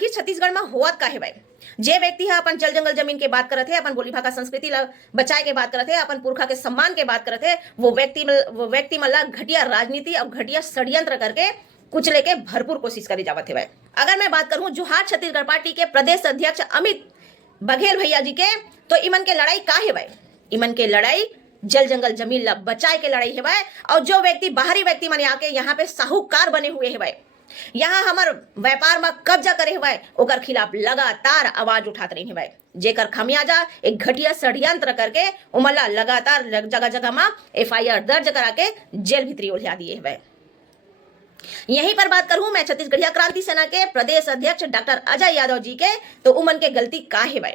आखिर छत्तीसगढ़ में होवत का है भाई? जे व्यक्ति है अपन जल जंगल जमीन के बात करत है, अपन बोली भाषा संस्कृति ला बचाए के बात करत है, अपन पुरखा के सम्मान के बात करत है, वो व्यक्ति मतलब घटिया राजनीति और घटिया षड्यंत्र करके कुचले के भरपूर कोशिश करी जावत है भाई। अगर मैं बात करूं जोहार छत्तीसगढ़ पार्टी के प्रदेश अध्यक्ष अमित बघेल भैया जी के, तो इमन के लड़ाई का है भाई? इमन के लड़ाई जल जंगल जमीन ला बचाए के लड़ाई है भाई। और जो व्यक्ति बाहरी व्यक्ति मन आके यहाँ पे साहूकार बने हुए है भाई, यहाँ हमार व्यापार में कब्जा करे हुए ओकर खिलाफ लगातार आवाज उठाते रही है भाई। जेकर खमियाजा एक घटिया षड्यंत्र करके उमला लगातार जगह जगह में FIR दर्ज करा के जेल भीतरी उलिया दिए है भाई। यहीं पर बात करूं मैं छत्तीसगढ़िया क्रांति सेना के प्रदेश अध्यक्ष डॉक्टर अजय यादव जी के, तो उमन के गलती का है भाई?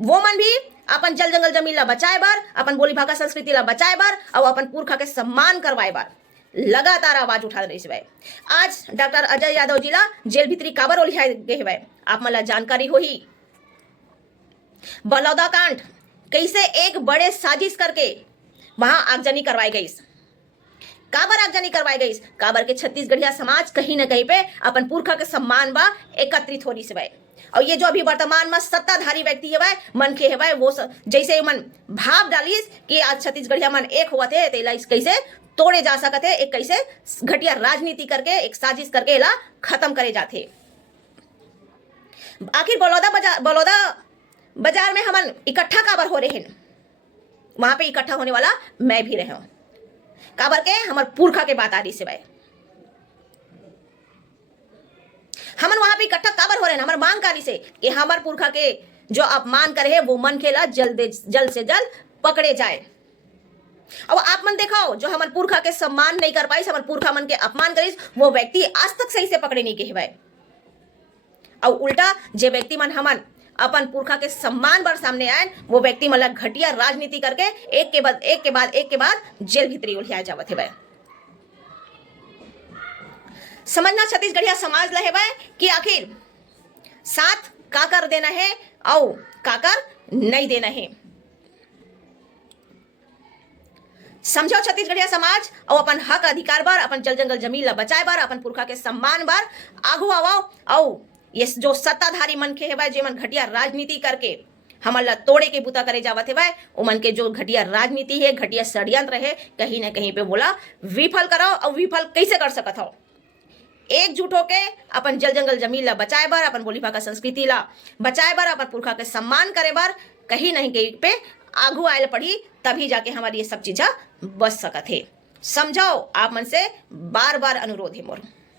वो मन भी अपन जल जंगल जमीन ला बचाए बार, अपन बोली भाषा संस्कृति ला बचाए बार और अपन पुरखा के सम्मान करवाए बार लगातार आवाज उठा रही है भाई। आज डॉक्टर अजय यादव जी ला जेल भीतरी काबर ओलिया गए है भाई? आप मला जानकारी हो ही बलौदा कांड कैसे एक बड़े साजिश करके वहां आगजनी करवाई गई। काबर आगजनी करवाई गई? काबर के छत्तीसगढ़िया समाज कहीं न कहीं पे अपन पुरखा के सम्मान बा एकत्रित होनी से भाई। और ये जो अभी वर्तमान में सत्ताधारी व्यक्ति है भाई, मन के है भाई, वो जैसे मन भाव डालिस कि आज छत्तीसगढ़िया मन एक हुआ थे तो कैसे तोड़े जा सकते है, एक कैसे घटिया राजनीति करके एक साजिश करके इला खत्म करे जाते। आखिर बलौदा बाजार में हमन इकट्ठा काबर हो रहे हैं? वहां पे इकट्ठा होने वाला मैं भी रहे हूं। काबर के हमार पुरखा के बात आ रही से भाई, हमन वहां पे इकट्ठा काबर हो रहे हैं? हमार मांग कारी से कि हमार पुरखा के जो अपमान करे है वो मन खेला जल्द से जल्द पकड़े जाए। अब आप मन देखो जो हमार पुरखा के सम्मान नहीं कर पाई, हमार पुरखा मन के अपमान करिस, वो व्यक्ति आज तक सही से पकड़े नहीं के भाई। और उल्टा जे व्यक्ति मन हमन अपन पुरखा के सम्मान पर सामने आए, वो व्यक्ति मतलब घटिया राजनीति करके एक के बाद जेल भीतरी उलिया जावत है भाई। समझना छत्तीसगढ़िया समाज ला है भाई कि आखिर साथ का कर देना है और का कर नहीं देना है। समझो छत्तीसगढ़िया समाज और अपन हक अधिकार बार, अपन जल जंगल जमीन ला बचाए बार, अपन पुरखा के सम्मान बार आगू आओ। और ये जो सत्ताधारी मन के है भाई, जे मन घटिया राजनीति करके हमला तोड़े के बुता करे जावत है भाई, उमन के जो घटिया राजनीति है, घटिया षड्यंत्र है, कहीं ना कहीं पे बोला विफल करो। और विफल कैसे कर सकत हो? एकजुट होके अपन जल जंगल जमीन ला बचाए बार, अपन बोली भाषा संस्कृति ला बचाए बार, अपन पुरखा के सम्मान करे बार कहीं नहीं कहीं पे आगू आयल पड़ी, तभी जाके हमारी ये सब चीजा बच सकत है। समझाओ, आप मन से बार बार अनुरोध है मोर।